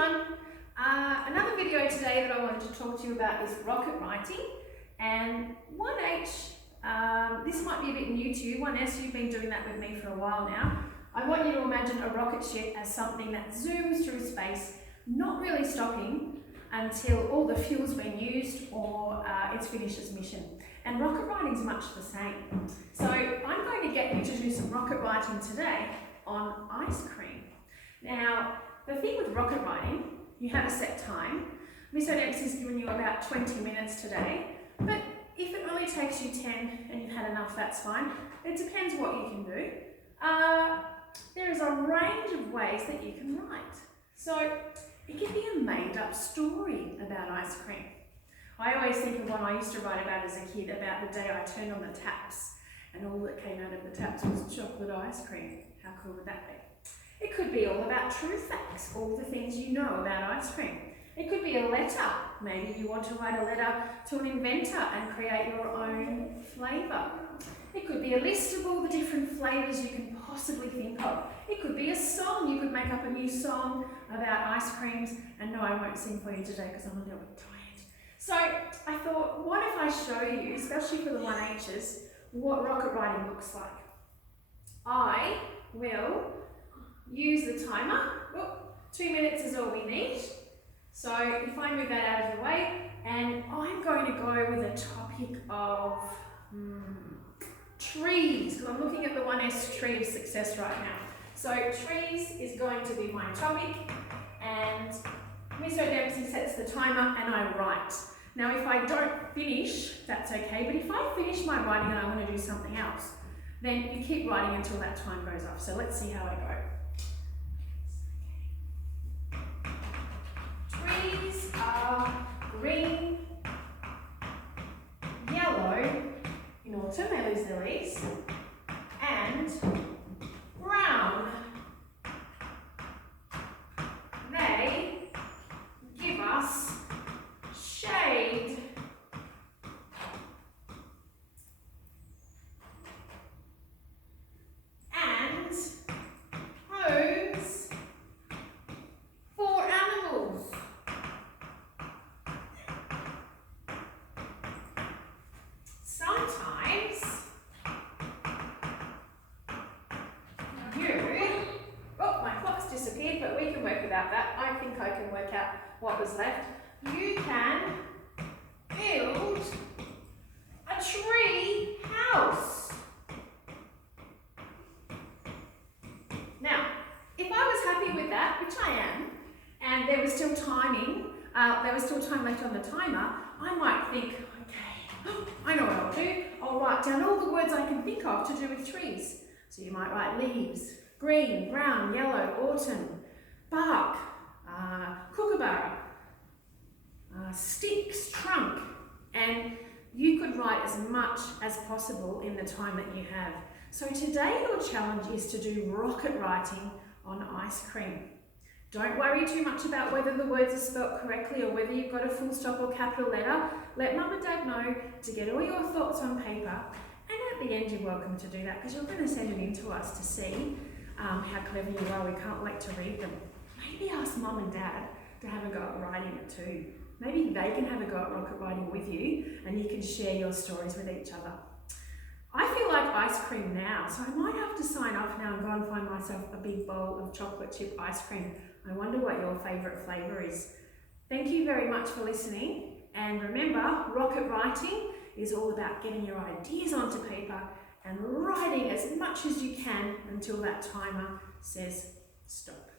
everyone. Another video today that I wanted to talk to you about is rocket writing. And 1H, this might be a bit new to you. 1S, you've been doing that with me for a while now. I want you to imagine a rocket ship as something that zooms through space, not really stopping until all the fuel's been used or it's finished its mission. And rocket writing is much the same. So I'm going to get you to do some rocket writing today on ice cream. Now, the thing with rocket writing, you have a set time. Miss O'Dempsey's given you about 20 minutes today, but if it only takes you 10 and you've had enough, that's fine. It depends what you can do. There is a range of ways that you can write. So it can be a made-up story about ice cream. I always think of one I used to write about as a kid, about the day I turned on the taps and all that came out of the taps was chocolate ice cream. How cool would that be? It could be all about true facts, all the things you know about ice cream. It could be a letter. Maybe you want to write a letter to an inventor and create your own flavour. It could be a list of all the different flavours you can possibly think of. It could be a song. You could make up a new song about ice creams. And no, I won't sing for you today because I'm a little bit tired. So I thought, what if I show you, especially for the 1Hs, what rocket writing looks like? I will use the timer. Oh, 2 minutes is all we need. So if I move that out of the way, and I'm going to go with a topic of trees, because I'm looking at the 1S tree of success right now. So trees is going to be my topic, and Miss O'Dempsey sets the timer and I write. Now if I don't finish, that's okay, but if I finish my writing and I want to do something else, then you keep writing until that time goes off. So let's see how I go. Trees are green, yellow, in autumn they lose their leaves, and brown. They give us shade. And homes for animals. Sometimes my clock's disappeared, but we can work without that. I think I can work out what was left. You can build a tree house. Now, if I was happy with that, which I am, and there was still timing, there was still time left on the timer, I might think, okay, I know what I'll do. I'll write down all the words I can think of to do with trees. So you might write leaves, green, brown, yellow, autumn, bark, kookaburra, sticks, trunk, and you could write as much as possible in the time that you have. So today your challenge is to do rocket writing on ice cream. Don't worry too much about whether the words are spelt correctly or whether you've got a full stop or capital letter. Let Mum and Dad know to get all your thoughts on paper, and at the end you're welcome to do that because you're going to send it in to us to see how clever you are. We can't wait to read them. Maybe ask Mum and Dad to have a go at writing it too. Maybe they can have a go at rocket writing with you and you can share your stories with each other. I feel like ice cream now, so I might have to sign off now and go and find myself a big bowl of chocolate chip ice cream. I wonder what your favourite flavour is. Thank you very much for listening, and remember, rocket writing is all about getting your ideas onto paper and writing as much as you can until that timer says stop.